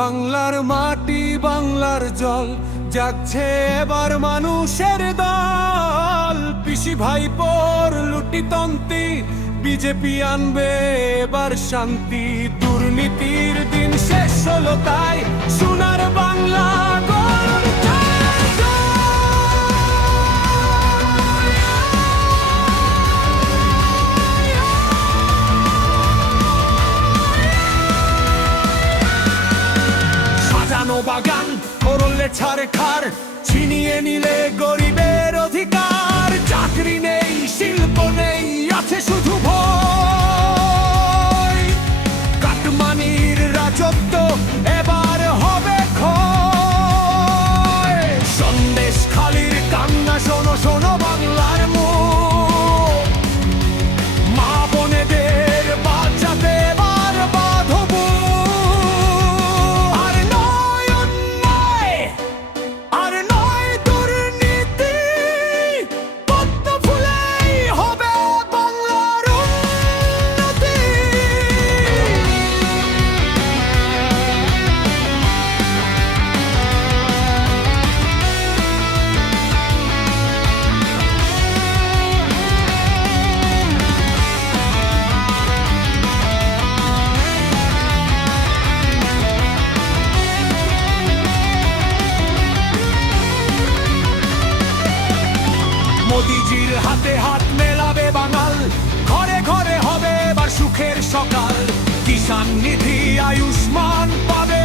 বাংলার মাটি বাংলার জল, জাগছে এবার মানুষের দল। পিসি ভাইপোর লুটিতন্ত্রী, বিজেপি আনবে এবার শান্তি। দুর্নীতির দিন শেষ হলো তাই, সোনার বাংলা গড় জয় জয়। সাজানো বাগান করলে ছাড় খার, ছিনিয়ে নিলে গরিবের অধিকার। চাকরি নেই, শিল্প নেই, আছে শুধু ভয়। কাটমানির রাজত্ব এবার হবে ক্ষয়। সন্দেশ খালির কান্না শোনো, শোনো বাংলার মুখ। মা বোনেদের বাঁচাতে এবার বাঁধব। আর নয় অন্যায়, আর নয় দুর্নীতি, পদ্ম ফুলেই হবে বাংলার উন্নতি। মোদিজির হাতে হাত মেলাবে বাঙাল, ঘরে ঘরে হবে এবার সুখের সকাল। কিষাণ নিধি আয়ুষ্মান পাবে